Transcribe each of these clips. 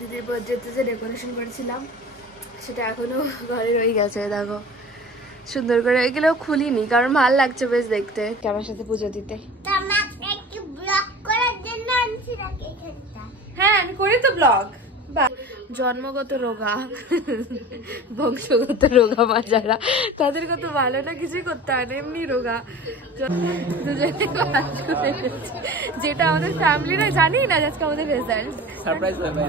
দিদির বার্থডেতে যে ডেকোরেশন করেছিলাম সেটা এখনো ঘরে রয়ে গেছে। দেখো সুন্দর করে, এগুলো খুলিনি কারণ ভালো লাগছে বেশ দেখতে আমার সাথে পুজো দিতে। হ্যাঁ আমি করি তো ব্লগ। জন্মগত রোগা বংশগত রোগা মা যারা, তাদের কত ভালো না কিছুই করতে হয় না, এমনি রোগা যেটা আমাদের ফ্যামিলিরা জানি না আজকে আমাদের রেজাল্ট সারপ্রাইজ হবে।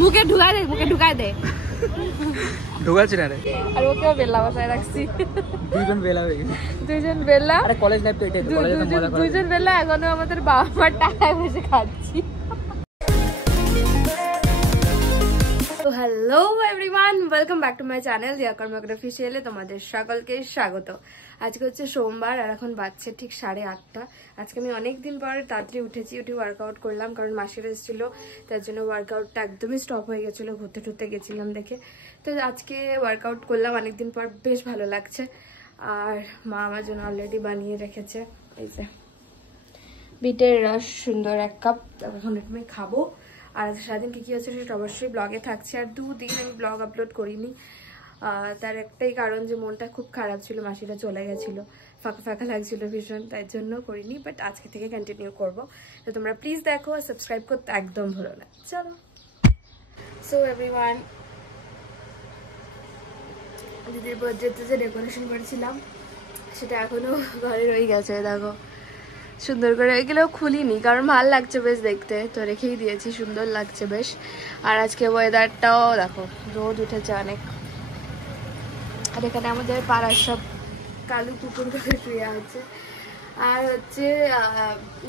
মুখে ঢুকায় দে, মুখে ঢুকায় দে। ঢুকাচ্ছি না রে। আর ওকেও বেল্লা বসায় রাখছি। দুইজন বেলা হয়ে গেছে। দুইজন বেল্লা। আরে কলেজ লাইফ তো এটাই তো, কলেজে তো মজা করা। দুইজন বেল্লা এখনো আমাদের বাবা মার টাকায় বসে খাচ্ছি। তো hello everyone, welcome back to my channel Riya Karmakar অফিসিয়ালে তোমাদের সকলকে স্বাগত। আজকে হচ্ছে সোমবার আর এখন বাজছে ঠিক 8:30। আজকে আমি অনেকদিন পর তাড়াতাড়ি উঠেছি, উঠে ওয়ার্কআউট করলাম কারণ মাসির এসেছিল, তার জন্য ওয়ার্কআউটটা একদমই স্টপ হয়ে গেছিলো, ঘুরতে টুরতে গেছিলাম দেখে। তো আজকে ওয়ার্কআউট করলাম অনেকদিন পর, বেশ ভালো লাগছে। আর মা আমার জন্য অলরেডি বানিয়ে রেখেছে এই যে বিটের রস, সুন্দর 1 কাপ। এখন আমি খাবো। আর সারাদিন কী হচ্ছে সেটা অবশ্যই ব্লগে থাকছে। আর 2 দিন আমি ব্লগ আপলোড করিনি, তার একটাই কারণ যে মনটা খুব খারাপ ছিল, মাসিরা চলে গেছিলো, ফাঁকা ফাঁকা লাগছিল ভীষণ, তাই জন্য করিনি। বাট আজকে থেকে কন্টিনিউ করবো। তো তোমরা প্লিজ দেখো, সাবস্ক্রাইব করতে একদম ভুলো না। চলো। সো এভরিওয়ান, দিদির বার্থডেতে যে ডেকোরেশন করেছিলাম সেটা এখনো ঘরে রয়ে গেছে। দেখো সুন্দর করে, এগুলো খুলিনি কারণ ভালো লাগছে বেশ দেখতে, তো রেখেই দিয়েছি, সুন্দর লাগছে বেশ। আর আজকে ওয়েদারটাও দেখো, রোদ উঠেছে অনেক। আর এখানে আমাদের পাড়ার সব কালু কুকুরগুলো শুয়ে আছে। আর হচ্ছে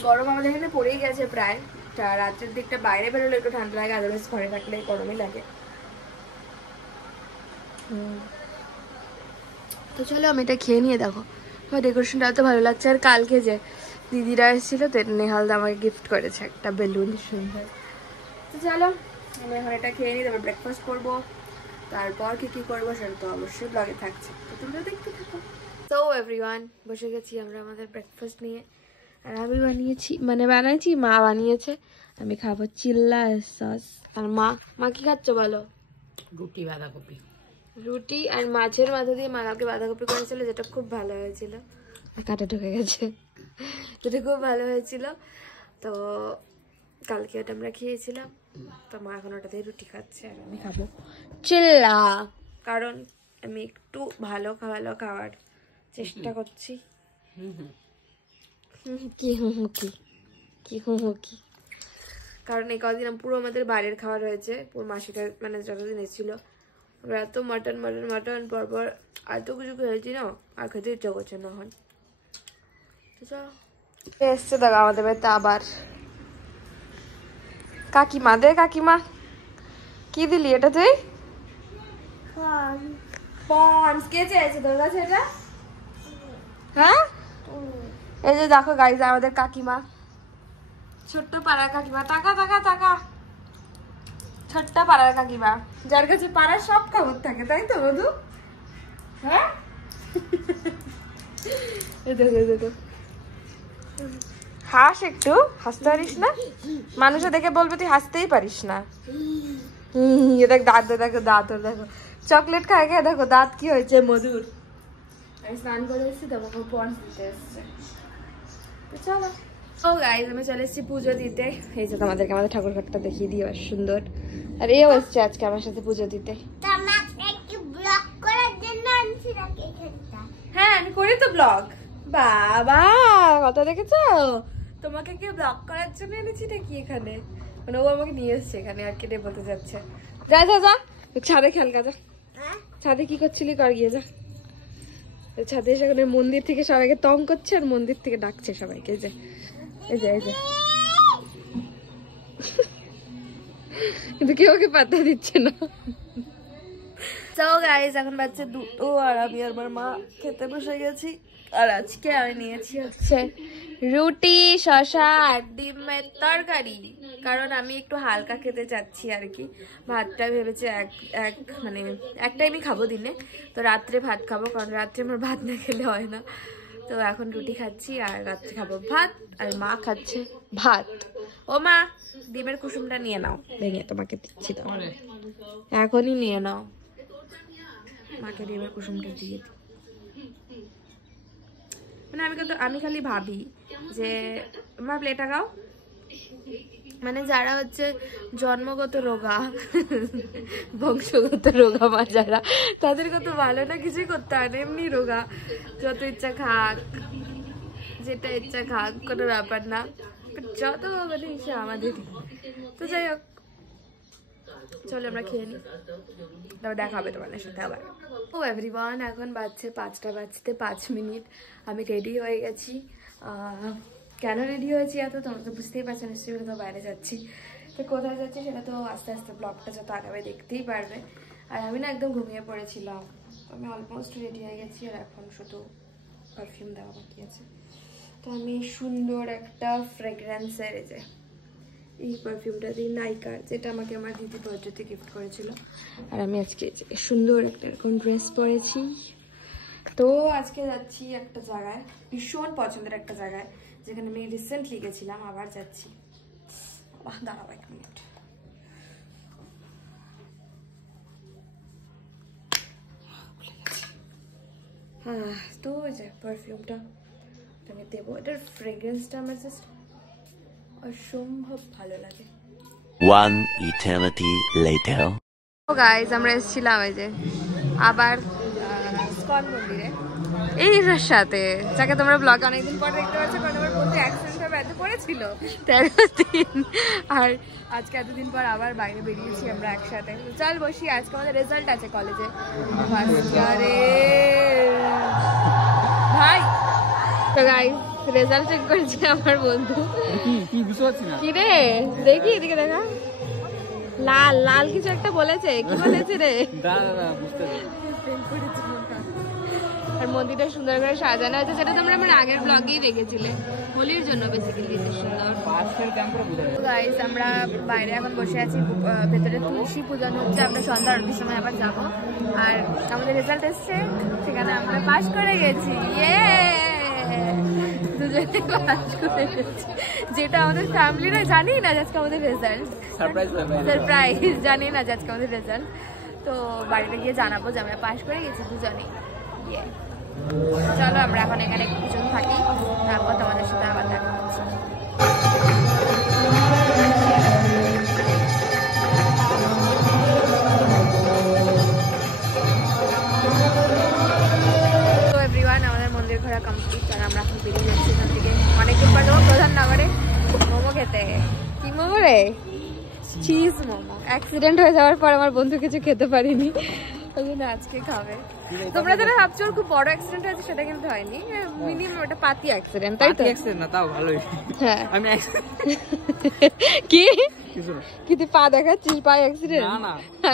গরম আমাদের এখানে পড়েই গেছে প্রায়। রাত্রের দিকটা বাইরে বেরোলে একটু ঠান্ডা লাগে, আদারওয়াইজ ঘরে থাকলে গরমই লাগে। তো চলো আমি এটা খেয়ে নিয়ে দেখো, আমার ডেকোরেশনটা এত ভালো লাগছে। আর কালকে যে দিদিরা এসেছিল, তো নেহালদা আমাকে গিফট করেছে একটা বেলুন, সুন্দর। তো চলো আমি এখন এটা খেয়ে নিই, তারপর ব্রেকফাস্ট করবো। তারপর কি করবো সেটা তো অবশ্যই ব্লগে থাকছে, তো তোমরা দেখতে থাকো। তো এভরিওয়ান, বসে গেছি আমরা আমাদের ব্রেকফাস্ট নিয়ে। আর আমি বানিয়েছি, মানে বানাইছি, মা বানিয়েছে। আমি খাবো চিল্লা সস। আর মা কি খাচ্ছ বলো? রুটি বাঁধাকপি। রুটি আর মাছের মাথা দিয়ে মা কালকে বাঁধাকপি করেছিল, যেটা খুব ভালো হয়েছিল। কাঁটা ঢুকে গেছে, যেটা খুব ভালো হয়েছিল। তো কালকে ওটা আমরা খেয়েছিলাম। তো মা এখন ওটা দিয়ে রুটি খাচ্ছে আর আমি খাবো চিল্লা, কারণ আমি একটু ভালো খাওয়ার চেষ্টা করছি। কি কারণ এই কদিন পুরো আমাদের বাইরের খাবার হয়েছে, পুরো মাসিটা মানে যতদিন এসেছিল আমরা এত মাটন পরপর এত কিছু খেয়েছি না, আর খেতে ইচ্ছা করছে না এখন। তো চলো, এসছে দেখো আমাদের বাড়িতে আবার কাকিমা। দে কাকিমা, কি দিলি এটা তুই? পন্স কে চেয়েছে তোর কাছে এটা? হ্যাঁ, এই যে দেখো গাইজ আমাদের কাকিমা, ছোট্ট পাড়ার কাকিমা। টাকা ছোট্ট পাড়ার কাকিমা, যার কাছে পাড়ার সব খবর থাকে, তাই তো বধু? হ্যাঁ দেখো হাস, একটু হাসতে পারিস না? মানুষে দেখে বলবে তুই হাসতেই পারিস না। দেখ দাঁত, দেখো দাঁত, দেখো চকলেট খায় দেখো দাঁত কি হয়েছে মধুর। আমি স্নান করে এসেছি, তোমাকে পন্স দিতে এসছে। চলো। ও গাইজ, আমি চলে এসেছি পুজো দিতে। এই যে তোমাদেরকে আমাদের ঠাকুর ঘরটা দেখিয়ে দিই, সুন্দর। আর এও এসছে আজকে আমার সাথে পুজো দিতে। হ্যাঁ আমি করি তো ব্লগ। বাবা কথা দেখেছো, তোমাকে কেউ ব্লগ করার জন্য এনেছি নাকি এখানে? মানে ও আমাকে নিয়ে এসছে এখানে আর কেটে বলতে যাচ্ছে। যা ছাদে খেল, যা ছাদে কি করছিলি কর গিয়ে, যা ছাদে এসে মন্দির থেকে সবাইকে তং করছে আর মন্দির থেকে ডাকছে সবাইকে। এই যে কিন্তু কেউ ওকে পাত্তা দিচ্ছে না। তো গাইস এখন বাজছে 2 আর আমি আর আমার মা খেতে বসে গেছি। আর আজকে আমি নিয়েছি হচ্ছে রুটি, শসা আর ডিমের তরকারি, কারণ আমি একটু হালকা খেতে চাচ্ছি আর কি। ভাতটা ভেবেছি মানে এক টাইমই খাবো দিনে, তো রাত্রে ভাত খাবো, কারণ রাত্রে আমার ভাত না খেলে হয় না। তো এখন রুটি খাচ্ছি আর রাত্রে খাবো ভাত। আর মা খাচ্ছে ভাত, ও ও মা ডিমের কুসুমটা নিয়ে নাও, ভেঙে তোমাকে দিচ্ছি তো, এখনই নিয়ে নাও। মাকে ডিমের কুসুমটা দিয়ে দিই। মানে আমি খালি ভাবি যে মা প্লেটটা খাও, মানে যারা হচ্ছে জন্মগত রোগা, বংশগত রোগা মা যারা, তাদের কত ভালো না, কিছুই করতে হয় না, এমনি রোগা, যত ইচ্ছা খাক, যেটা ইচ্ছা খাক, কোনো ব্যাপার না, যত মানে ইচ্ছা আমাদের। তো যাই হোক, চলো আমরা খেয়ে নিই, তারপর দেখা হবে তোমাদের সাথে আবার। ও এভরিওয়ান, এখন বাজছে 5টা বাজতে 5 মিনিট। আমি রেডি হয়ে গেছি। কেন রেডি হয়েছি এত, তোমরা তো বুঝতেই পারছো নিশ্চয়ই, তো বাইরে যাচ্ছি। তো কোথায় যাচ্ছি সেটা তো আস্তে আস্তে ব্লগটা যত আগাবে দেখতেই পারবে। আর আমি না একদম ঘুমিয়ে পড়েছিলাম, আমি অলমোস্ট রেডি হয়ে গেছি, আর এখন শুধু পারফিউম দেওয়া বাকি আছে। তো আমি সুন্দর একটা ফ্রেগরেন্সের এই পারফিউমটা দিই, নাইকার, যেটা আমাকে আমার দিদি বার্থডেতে গিফট করেছিল। আর আমি আজকে সুন্দর একটা এরকম ড্রেস পরেছি। তো আজকে যাচ্ছি একটা জায়গায়, ভীষণ পছন্দের একটা জায়গায়, যেখানে আমি রিসেন্টলি গেছিলাম, আবার যাচ্ছি। দাঁড়াও 1 মিনিট। হ্যাঁ, তো ওই যে পারফিউমটা আমি দেবো, এটার ফ্রেগ্রেন্সটা আমার জাস্ট অসম্ভব ভালো লাগে। One eternity later. তো গাইজ, আমরা এসেছিলাম এই যে আবার ইসকন মন্দিরে এই সাথে, যাকে তোমরা ব্লগে অনেকদিন পর দেখতে পাচ্ছ, কারণ আমার বন্ধু অ্যাক্সিডেন্ট হয়ে ব্যথা পড়েছিল 13 দিন, আর আজকে এতদিন পর আবার বাইরে বেরিয়েছি আমরা একসাথে। চল বসি, আজকে আমাদের রেজাল্ট আছে কলেজে ফার্স্ট ইয়ারে ভাই। তো গাইজ, রেজাল্ট চেক করেছে আমার বন্ধু। কি বুঝতে পারছি না, কি রে দেখি, এদিকে দেখা, লাল লাল কিছু একটা বলেছে, কি বলেছে রে? আর মন্দিরটা সুন্দর করে সাজানো হয়েছে, সেটা তোমরা আমার আগের ব্লগেই দেখেছিলে, হোলির জন্য বেসিক্যালি এত সুন্দর। গাইস, আমরা বাইরে এখন বসে আছি, ভেতরে তুলসী পূজন হচ্ছে, আমরা সন্ধ্যা আরতির সময় আবার যাবো। আর আমাদের রেজাল্ট এসছে, সেখানে আমরা পাস করে গেছি, দুজনে পাস করে গেছি, যেটা আমাদের ফ্যামিলিরা জানি না আজকে আমাদের রেজাল্ট, সারপ্রাইজ, জানি না আজকে আমাদের রেজাল্ট। তো বাড়িতে গিয়ে জানাবো যে আমরা পাস করে গেছি দুজনেই। চলো আমরা এখন এখানে কিছুক্ষণ থাকি, তারপর তোমাদের সাথে আবার দেখা হচ্ছে। তো এভরিওয়ান, আমাদের মন্দির ঘোরা কমপ্লিট, আর আমরা এখন বেরিয়ে যাচ্ছি এখান থেকে। অনেকদিন পর যাবো প্রধাননগরে মোমো খেতে। কি মোমো রে? চিজ মোমো। অ্যাক্সিডেন্ট হয়ে যাওয়ার পর আমার বন্ধু কিছু খেতে পারিনি, ওই জন্য আজকে খাবে। তোমরা যারা ভাবছো ওর খুব বড় অ্যাক্সিডেন্ট হয়েছে, সেটা কিন্তু হয়নি, মিনিমাম ওটা পাতি অ্যাক্সিডেন্ট, তাই তো? অ্যাক্সিডেন্ট না, তাও ভালোই। হ্যাঁ, আমি কি কিছু না, কি তুই পা দেখাচ্ছিস? পা অ্যাক্সিডেন্ট? না না,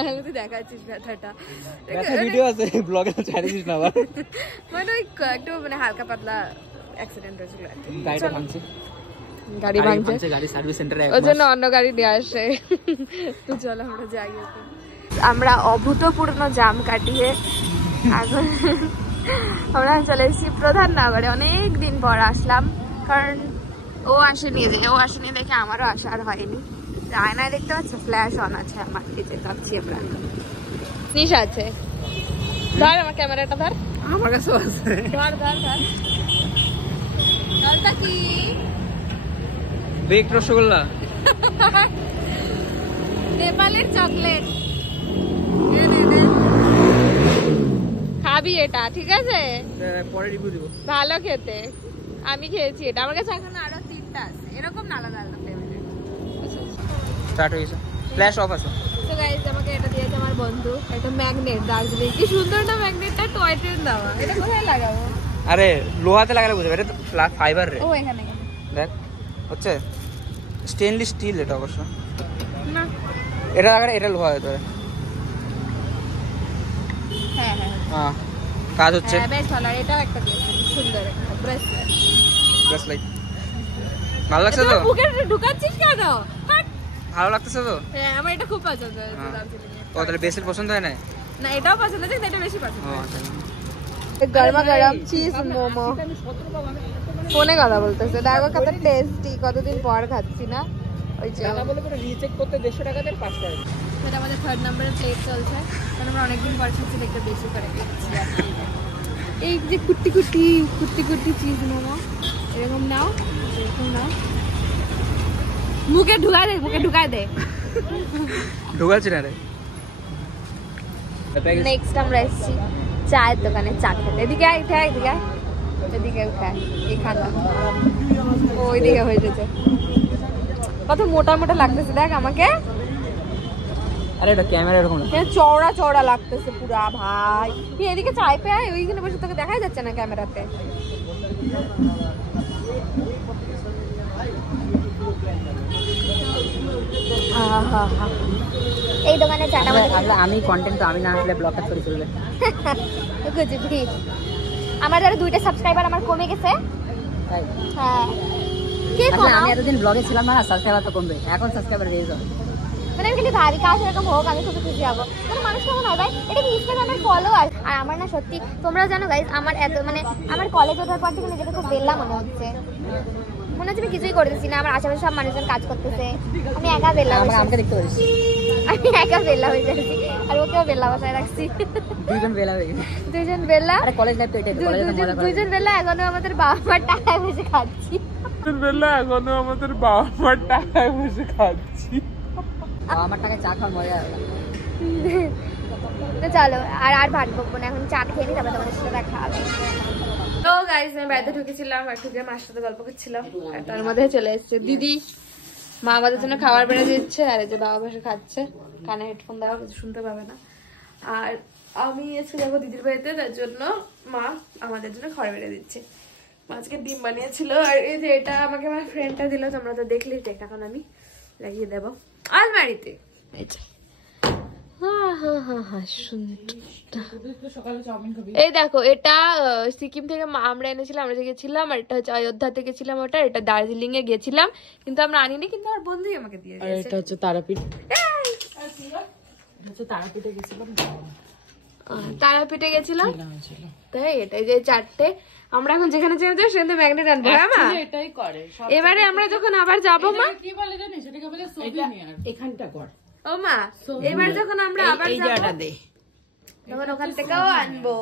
আমি তুই দেখাচ্ছিস ব্যথাটা, ভিডিও আছে ব্লগে, ছাড়িয়ে দিস না আবার। মানে ওই একটু মানে হালকা পাতলা অ্যাক্সিডেন্ট হয়েছিল। গাড়িটা ভাঙছে, গাড়ি ভাঙছে, গাড়ি সার্ভিস সেন্টারে, ওই জন্য অন্য গাড়ি নিয়ে আসে। তো চলো আমরা যাই। আমরা অভূতপূর্ণ জাম কাটিয়ে এখন আমরা চলে এসেছি প্রধাননগরে। অনেক দিন পর আসলাম, কারণ ও আসেনি দেখে আমারও আসার হয়নি। আয়নায় দেখতে পাচ্ছ ফ্ল্যাশ অন আছে আমার, এই যে ভাবছি আমরা নিশ আছে। ধর আমার ক্যামেরাটা, ধর, আমার কাছেও আছে, ধর ধর ধর। ধরটা কি? বেক রসগোল্লা, নেপালের চকলেট। খাবি এটা, ঠিক আছে? পরে রিভিউ দিব। ভালো খেতে, আমি খেয়েছি এটা, আমার কাছে এখন আরো 3টা আছে এরকম আলাদা আলাদা ফ্লেভারের। স্টার্ট হয়ে গেছে, ফ্ল্যাশ অফ আছে। তো গাইস, আমাকে এটা দিয়েছে আমার বন্ধু, এটা ম্যাগনেট, দার্জিলিং। কি সুন্দর না ম্যাগনেটটা, টয় ট্রেন দেওয়া। এটা কোথায় লাগাবো? আরে লোহাতে লাগালে বুঝবে, এটা তো ফাইবার রে। ও এখানে দেখ হচ্ছে স্টেনলেস স্টিল, এটা অবশ্য না, এটা লাগালে এটা লোহা হতে পারে। হ্যাঁ হ্যাঁ হ্যাঁ, কাজ হচ্ছে। হ্যাঁ, বেশ ভালো। আর এটাও একটা দিয়েছে, সুন্দর একটা ব্রেসলেট। ব্রেসলেট ভালো লাগছে তো? বুকে ঢুকাচ্ছিস কেন? হাট। ভালো লাগতেছে তো? হ্যাঁ, আমার এটা খুব পছন্দ হয়েছে দার্জিলিং এর। ও তাহলে বেসের পছন্দ হয় না? না, এটাও পছন্দ হয়েছে, এটা বেশি পছন্দ ও হয়েছে। আচ্ছা, গরমা গরম চিজ মোমো। ফোনে কথা বলতেছে, দেখো কত টেস্টি, কতদিন পর খাচ্ছি না। ওই যে টাকা বলে করে রিচেক করতে 150 টাকা দেন 5 টাকা। এটা আমাদের 3rd নাম্বারের প্লেট চলছে, কারণ আমরা অনেকদিন পর খাচ্ছি, একটু বেশি করে খাচ্ছি। এই যে কুটি কুটি চিজ মোমো এরকম নাও, এরকম নাও, মুখে ঢুকায় দে। ঢোকাচ্ছি না রে। নেক্সট আমরা এসেছি চায়ের দোকানে চা খেতে। এদিকে এদিকে উঠায় এই খানা ওইদিকে হয়ে যেতে। কত মোটা মোটা লাগতেছে দেখ আমাকে, আরে এটা ক্যামেরা এরকম না, চওড়া লাগতেছে পুরা ভাই। তুই এদিকে চাই পে আয়, ওইখানে বসে তোকে দেখাই যাচ্ছে না ক্যামেরাতে। এই দোকানে চাটা আমি কন্টেন্ট তো আমি না আসলে ব্লগটা করে চলবে। আমার যারা 2টা সাবস্ক্রাইবার আমার কমে গেছে। তাই হ্যাঁ কি আসলে আমি এতদিন ব্লগে ছিলাম না, সাবস্ক্রাইবার তো কমবে, এখন সাবস্ক্রাইবার বেড়ে যাবে। মানে আমি খালি ভাবি কাজ এরকম হোক, আমি খুবই খুশি হবো। মানে মানুষ কেমন হয় ভাই, এটা কি ইনস্টাগ্রামের ফলোয়ার। আর আমার না সত্যি তোমরা জানো গাইজ, আমার এত মানে আমার কলেজ ওঠার পর থেকে যেটা খুব বেল্লা মনে হচ্ছে আমি কিছুই করতেছি না। আমার আশেপাশে সব মানুষজন কাজ করতেছে, আমি একা বেল্লা। আমাকে দেখতে পারিস, আমি একা বেল্লা হয়ে যাচ্ছি, আর ওকেও বেল্লা বসায় রাখছি। দুইজন বেলা হয়ে গেছে, দুইজন বেল্লা। আরে কলেজ লাইফ তো এটাই, কলেজে মজা করে। দুইজন বেল্লা এখনো আমাদের বাবা মার টাকায় বসে খাচ্ছি। আমার টাকায় চা খাওয়ার মজা হবে। তো চলো আর ভাত বকবো না, এখন চা খেয়ে নিই, তারপর তোমাদের সাথে দেখা হবে। তো গাইস আমি বাড়িতে ঢুকেছিলাম, আর ঢুকে মার সাথে গল্প করছিলাম, আর তার মধ্যে চলে এসছে দিদি। মা আমাদের জন্য খাবার বেড়ে দিচ্ছে, আর এই যে বাবা বসে খাচ্ছে, কানে হেডফোন দেওয়া, কিছু শুনতে পাবে না। আর আমি এসে যাবো দিদির বাড়িতে, তার জন্য মা আমাদের জন্য খাবার বেড়ে দিচ্ছে। আজকে ডিম বানিয়েছিল, আর এই যে এটা আমাকে আমার ফ্রেন্ডটা দিল, তোমরা তো দেখলেই। এখন আমি লাগিয়ে দেবো আলমারিতে। এই দেখো, এটা সিকিম থেকে আমরা এনেছিলাম, আমরা গেছিলাম। আর এটা হচ্ছে অযোধ্যা থেকে গেছিলাম, ওটা এটা দার্জিলিং এ গেছিলাম, কিন্তু আমরা আনিনি, কিন্তু আমার বন্ধুই আমাকে দিয়ে দিয়েছে। এটা হচ্ছে তারাপীঠ, তারাপীঠে গেছিলাম, তারাপীঠে গেছিলাম তাই। এটাই যে 4টে আমরা এখন যেখানে যেতে সেখানে ম্যাগনেট আনবো। হ্যাঁ মা, এটাই করে। এবারে আমরা যখন আবার যাবো মা, কি বলে জানিস, এটাকে বলে সোভিনিয়ার। এখানটা কর ও মা, এবার যখন আমরা আবার এই যাবো জায়গাটা দে, তখন ওখান থেকেও আনবো।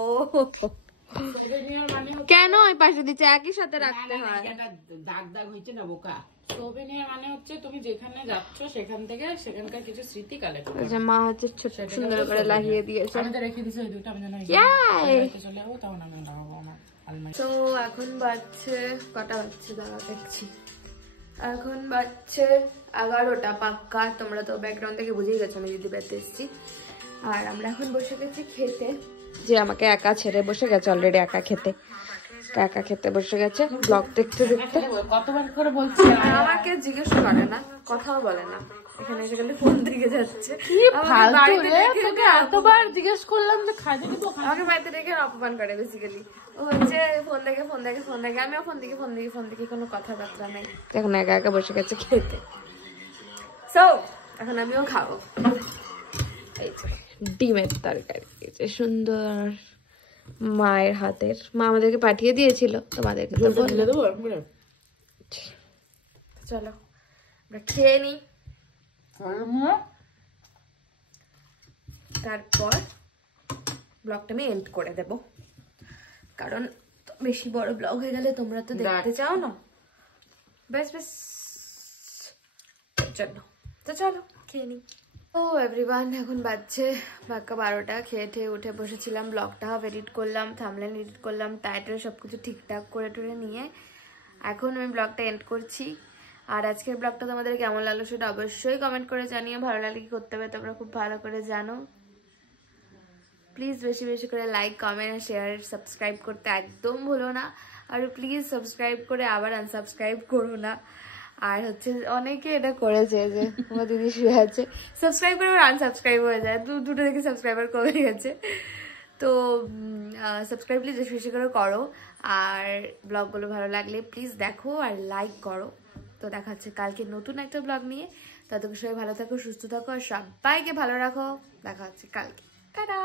সোভিনিয়ার মানে কেন ওই পাশে দিচ্ছে, একই সাথে রাখতে হয়। এটা দাগ দাগ হইছে না বোকা। সোভিনিয়ার মানে হচ্ছে তুমি যেখানে যাচ্ছ সেখান থেকে সেখানকার কিছু স্মৃতি কালেক্ট করো। আচ্ছা, মা হচ্ছে ছোট সুন্দর করে লাগিয়ে দিয়েছে। আমি তো রেখে দিছি ওই দুটো, আমি জানি চলে যাবো তখন আমি লাগাবো আমার আলমারি। তো এখন বাজছে কটা বাজছে দাঁড়া দেখছি, এখন বাজছে 11টা পাক্কা। তোমরা তো ব্যাকগ্রাউন্ড থেকে বুঝেই গেছো আমি দিদি বাড়িতে এসেছি। আর আমরা এখন বসে গেছি খেতে, যে আমাকে একা ছেড়ে বসে গেছে অলরেডি, একা খেতে বসে গেছে, ব্লগ দেখতে দেখতে। কতবার করে বলছি, আমাকে জিজ্ঞেস করে না, কথাও বলে না, এখানে এসে গেলে ফোন দিকে যাচ্ছে। এতবার জিজ্ঞেস করলাম যে খাইতে দিব, আমাকে বাড়িতে রেখে অপমান করে বেসিক্যালি। ও হচ্ছে ফোন দেখে, আমিও ফোন দেখি, কোনো কথাবার্তা নাই। এখন একা একা বসে গেছে খেতে। সো এখন আমিও খাবো। এই যে ডিমের তরকারি, সুন্দর মায়ের হাতের, মা আমাদেরকে পাঠিয়ে দিয়েছিল, তোমাদেরকে তো বললাম। চলো আমরা খেয়ে নিই, তারপর ব্লগটা আমি এন্ড করে দেব, কারণ বেশি বড় ব্লগ হয়ে গেলে তোমরা তো দেখতে চাও না। বেশ জন্য তো চলো খেয়ে নিই। ও এভরিওয়ান, এখন বাজছে পাক্কা 12টা। খেয়ে ঠেয়ে উঠে বসেছিলাম, ব্লগটা এডিট করলাম, থাম্বনেল এডিট করলাম, টাইটেল সবকিছু ঠিকঠাক করে টুরে নিয়ে এখন আমি ব্লগটা এন্ড করছি। আর আজকের ব্লগটা তোমাদের কেমন লাগলো সেটা অবশ্যই কমেন্ট করে জানিও। ভালো লাগলে কি করতে হবে তোমরা খুব ভালো করে জানো। প্লিজ বেশি বেশি করে লাইক, কমেন্ট, শেয়ার, সাবস্ক্রাইব করতে একদম ভুলো না। আর প্লিজ সাবস্ক্রাইব করে আবার আনসাবস্ক্রাইব করো না। আর হচ্ছে অনেকে এটা করেছে যে আমার দিদি শুয়ে আছে, সাবস্ক্রাইব করে আবার আনসাবস্ক্রাইব হয়ে যায়, দুটো থেকে সাবস্ক্রাইবার কমে গেছে। তো সাবস্ক্রাইব প্লিজ বেশি বেশি করে করো। আর ব্লগগুলো ভালো লাগলে প্লিজ দেখো আর লাইক করো। তো দেখা হচ্ছে কালকে নতুন একটা ব্লগ নিয়ে। ততক্ষণ সবাই ভালো থাকো, সুস্থ থাকো, আর সবাইকে ভালো রাখো। দেখা হচ্ছে কালকে। টাটা।